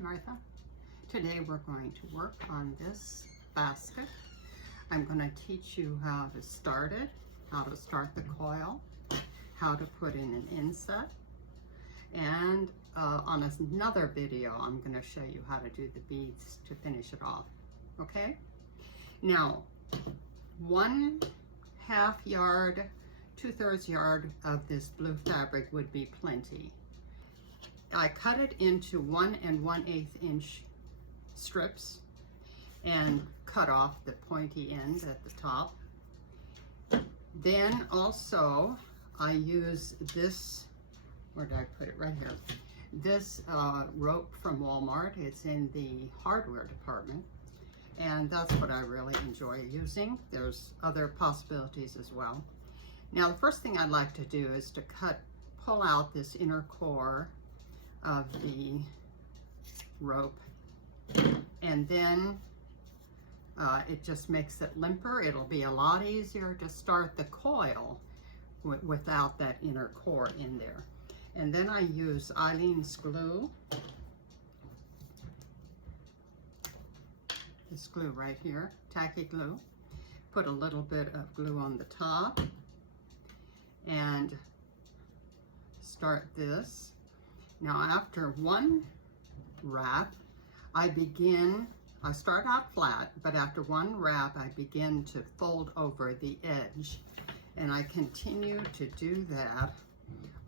Martha. Today we're going to work on this basket. I'm going to teach you how to start it, how to start the coil, how to put in an inset, and on another video I'm going to show you how to do the beads to finish it off. Okay? Now, 1/2 yard, 2/3 yard of this blue fabric would be plenty. I cut it into 1 1/8 inch strips and cut off the pointy end at the top. Then also I use this, where did I put it? Right here. This rope from Walmart. It's in the hardware department, and that's what I really enjoy using. There's other possibilities as well. Now the first thing I'd like to do is to pull out this inner core of the rope, and then it just makes it limper. It'll be a lot easier to start the coil without that inner core in there. And then I use Eileen's glue, this glue right here, tacky glue. Put a little bit of glue on the top and start this. Now after one wrap, I start out flat, but after one wrap, I begin to fold over the edge. And I continue to do that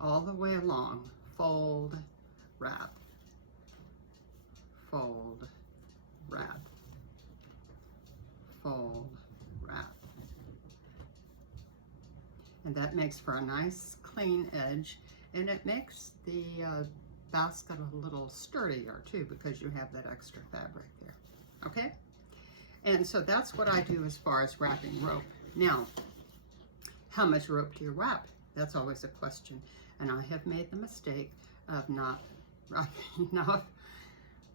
all the way along. Fold, wrap, fold, wrap, fold, wrap. And that makes for a nice clean edge, and it makes the basket a little sturdier too, because you have that extra fabric there. Okay? And so that's what I do as far as wrapping rope. Now, how much rope do you wrap? That's always a question. And I have made the mistake of not wrapping enough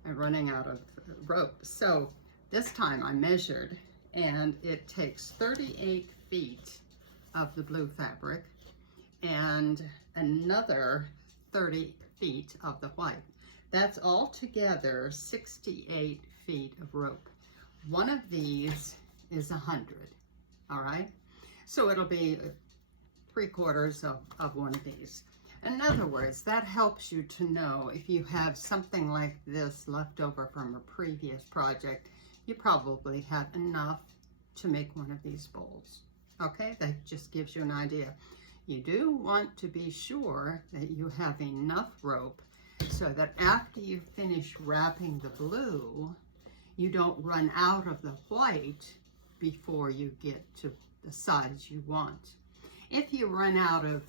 and running out of rope. So this time I measured, and it takes 38 feet of the blue fabric and another 30 feet of the white. That's altogether 68 feet of rope. One of these is 100, all right? So it'll be 3/4 of one of these. In other words, that helps you to know if you have something like this left over from a previous project, you probably have enough to make one of these bowls. Okay, that just gives you an idea. You do want to be sure that you have enough rope so that after you finish wrapping the blue, you don't run out of the white before you get to the size you want. If you run out of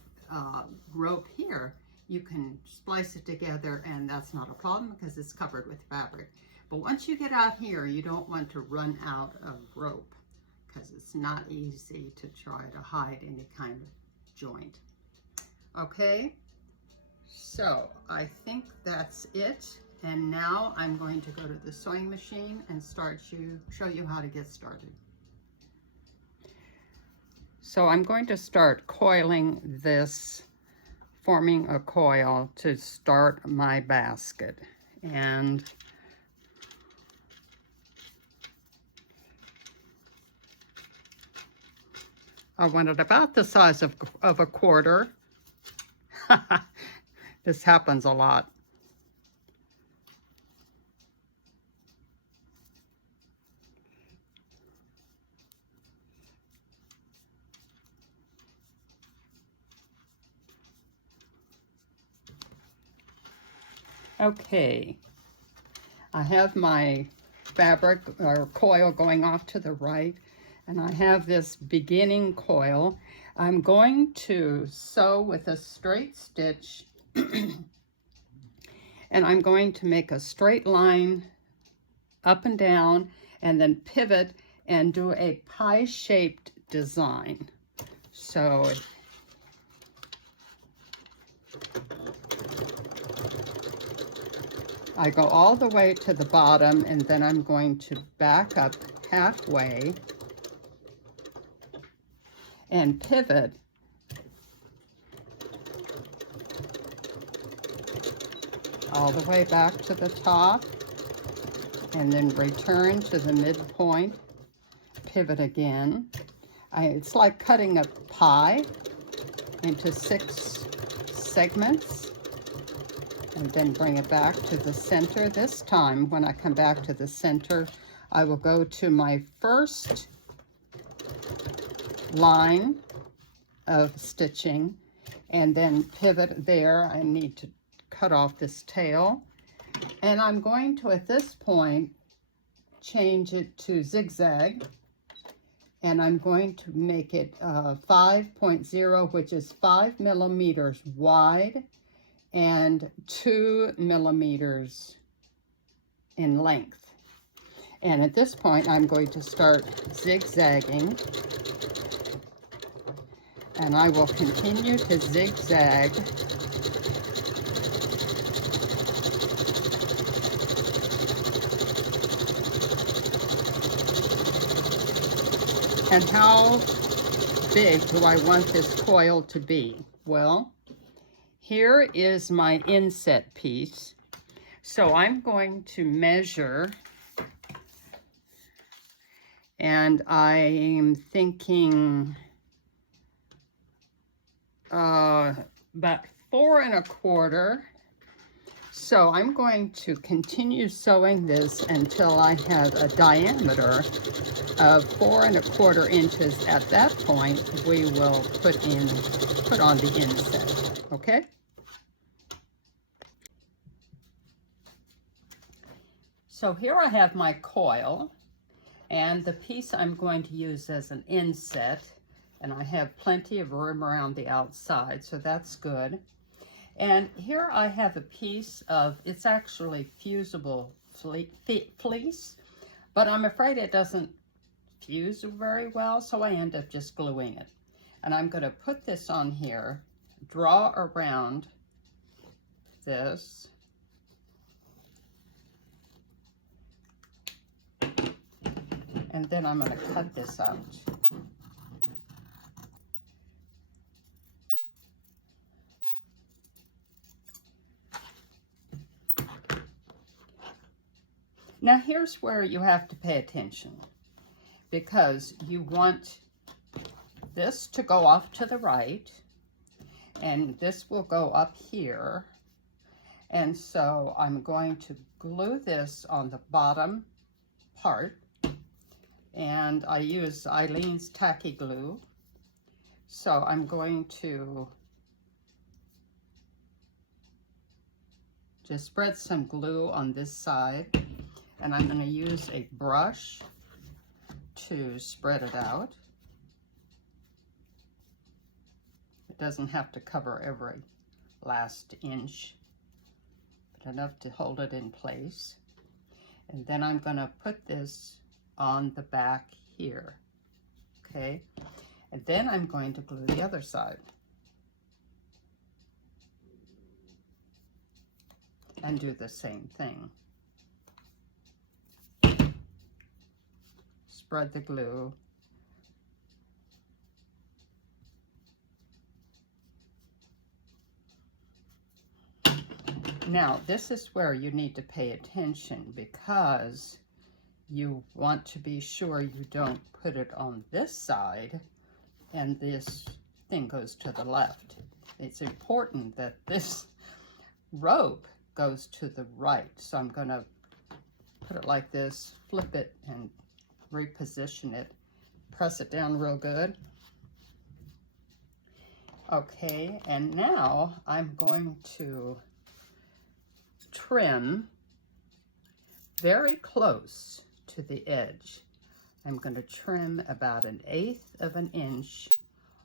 rope here, you can splice it together, and that's not a problem because it's covered with fabric. But once you get out here, you don't want to run out of rope, because it's not easy to try to hide any kind of joint. Okay, so I think that's it. And now I'm going to go to the sewing machine and show you how to get started. So I'm going to start coiling this, forming a coil to start my basket. And I want it about the size of a 1/4. This happens a lot. Okay, I have my fabric or coil going off to the right, and I have this beginning coil. I'm going to sew with a straight stitch and I'm going to make a straight line up and down and then pivot and do a pie-shaped design. So I go all the way to the bottom, and then I'm going to back up halfway and pivot all the way back to the top, and then return to the midpoint, pivot again. It's like cutting a pie into 6 segments, and then bring it back to the center. This time, when I come back to the center, I will go to my first line of stitching and then pivot there. I need to cut off this tail, and I'm going to, at this point, change it to zigzag, and I'm going to make it 5.0, which is 5 millimeters wide and 2 millimeters in length. And at this point, I'm going to start zigzagging, and I will continue to zigzag and how big do I want this coil to be? Well, here is my inset piece. So I'm going to measure, and I'm thinking about 4 1/4. So I'm going to continue sewing this until I have a diameter of 4 1/4 inches. At that point, we will put on the inset, okay? So here I have my coil and the piece I'm going to use as an inset, and I have plenty of room around the outside, so that's good. And here I have a piece of, it's actually fusible fleece, but I'm afraid it doesn't fuse very well, so I end up just gluing it. And I'm going to put this on here, draw around this, and then I'm going to cut this out. Now here's where you have to pay attention, because you want this to go off to the right, and this will go up here. And so I'm going to glue this on the bottom part, and I use Eileen's tacky glue. So I'm going to just spread some glue on this side, and I'm going to use a brush to spread it out. It doesn't have to cover every last inch, but enough to hold it in place. And then I'm going to put this on the back here, okay? And then I'm going to glue the other side and do the same thing. Spread the glue. Now, this is where you need to pay attention, because you want to be sure you don't put it on this side and this thing goes to the left. It's important that this rope goes to the right. So I'm going to put it like this, flip it, and reposition it, press it down real good. Okay, and now I'm going to trim very close to the edge. I'm going to trim about 1/8 of an inch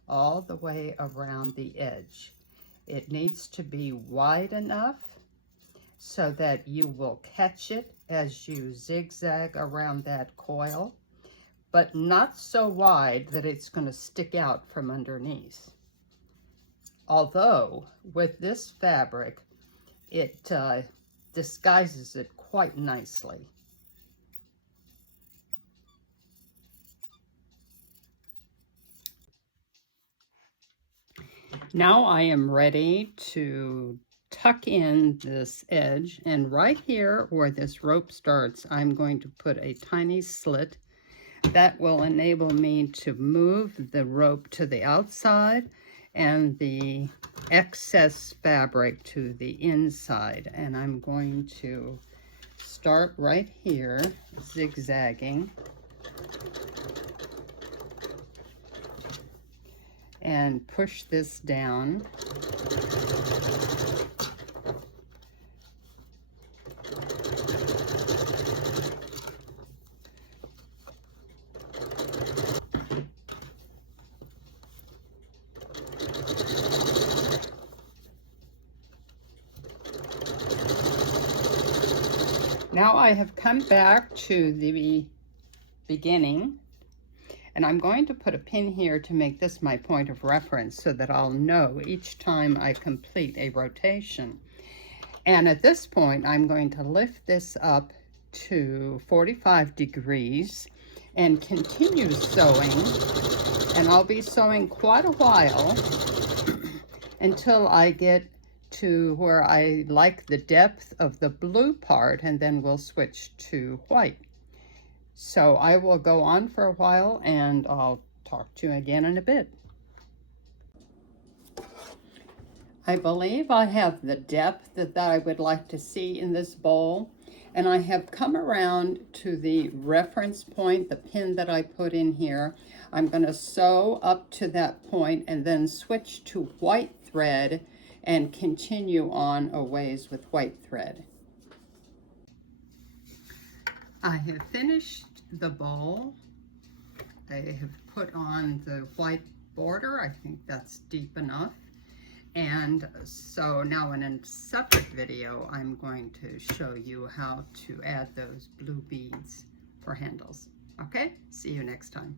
all the way around the edge. It needs to be wide enough so that you will catch it as you zigzag around that coil, but not so wide that it's going to stick out from underneath. Although with this fabric, it disguises it quite nicely. Now I am ready to tuck in this edge, and right here where this rope starts, I'm going to put a tiny slit that will enable me to move the rope to the outside and the excess fabric to the inside. And I'm going to start right here, zigzagging, and push this down. Now I have come back to the beginning, and I'm going to put a pin here to make this my point of reference so that I'll know each time I complete a rotation. And at this point, I'm going to lift this up to 45 degrees and continue sewing, and I'll be sewing quite a while until I get to where I like the depth of the blue part, and then we'll switch to white. So I will go on for a while, and I'll talk to you again in a bit. I believe I have the depth that I would like to see in this bowl, and I have come around to the reference point, the pin that I put in here. I'm going to sew up to that point and then switch to white thread and continue on a ways with white thread. I have finished the bowl. I have put on the white border. I think that's deep enough. And so now in a separate video, I'm going to show you how to add those blue beads for handles. Okay, see you next time.